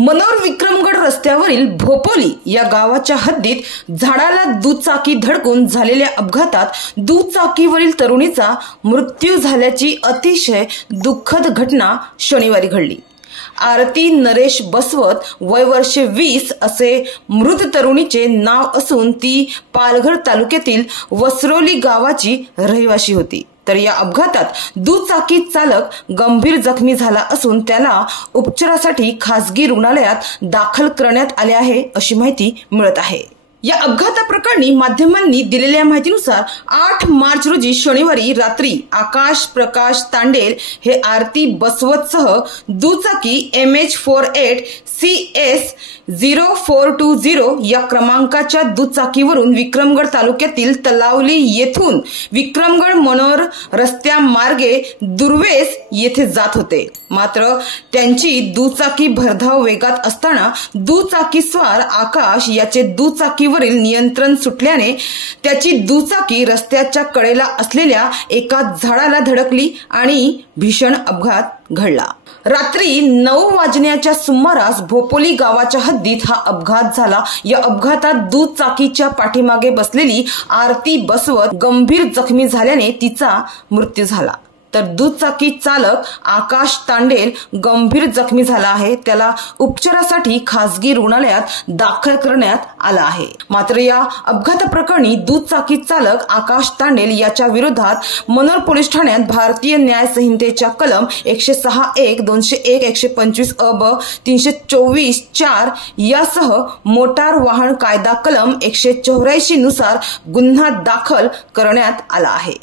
मनोर विक्रमगड रस्त्यावरील भोपोली या गावाच्या हद्दीत झाडाला दुचाकी धडकून झालेल्या अपघातात दुचाकीवरील तरुणीचा मृत्यू झाल्याची अतिशय दुःखद घटना शनिवारी घडली। आरती नरेश बसवत वय वर्षे 20 असे मृत तरुणीचे नाव असून ती पालघर तालुक्यातील वसरोली गावाची रहिवासी होती। तर या अपघातात दुचाकी चालक गंभीर जखमी झाला असून त्याला उपचारासाठी खासगी रुग्णालयात दाखल करण्यात आले आहे अशी माहिती मिळत आहे। या अपघाताप्रकरणी माध्यमांनी दिलेल्या माहितीनुसार 8 मार्च रोजी शनिवारी रात्री आकाश प्रकाश तांडेल हे आरती बसवतसह दुचाकी MH48 CS 0420 या क्रमांकाच्या दुचाकीवरून विक्रमगड तालुक्यातील तलावली येथून विक्रमगड मनोर रस्त्यामार्गे दुर्वेस येथे जात होते। मात्र त्यांची दुचाकी भरधाव वेगात असताना दुचाकीस्वार आकाश याचे दुचाकीवरील नियंत्रण सुटल्याने त्याची दुचाकी रस्त्याच्या कडेला असलेल्या एका झाडाला धडकली आणि भीषण अपघात घडला। रात्री 9 वाजण्याच्या सुमारास भोपोली गावाच्या हद्दीत हा अपघात झाला। या अपघातात दुचाकीच्या पाठीमागे बसलेली आरती बसवत गंभीर जखमी झाल्याने तिचा मृत्यू झाला। तर दुचाकी चालक आकाश तांडेल गंभीर जखमी झाला आहे। त्याला उपचारासाठी खासगी रुग्णालयात दाखल करण्यात आला आहे। मात्र या अपघाताप्रकरणी दुचाकी चालक आकाश तांडेल याच्या विरोधात मनोर पोलीस ठाण्यात भारतीय न्याय संहितेच्या कलम 106(1), 201, 125 अ/ब, 324(4) यासह मोटार वाहन कायदा कलम 184 नुसार गुन्हा दाखल करण्यात आला आहे।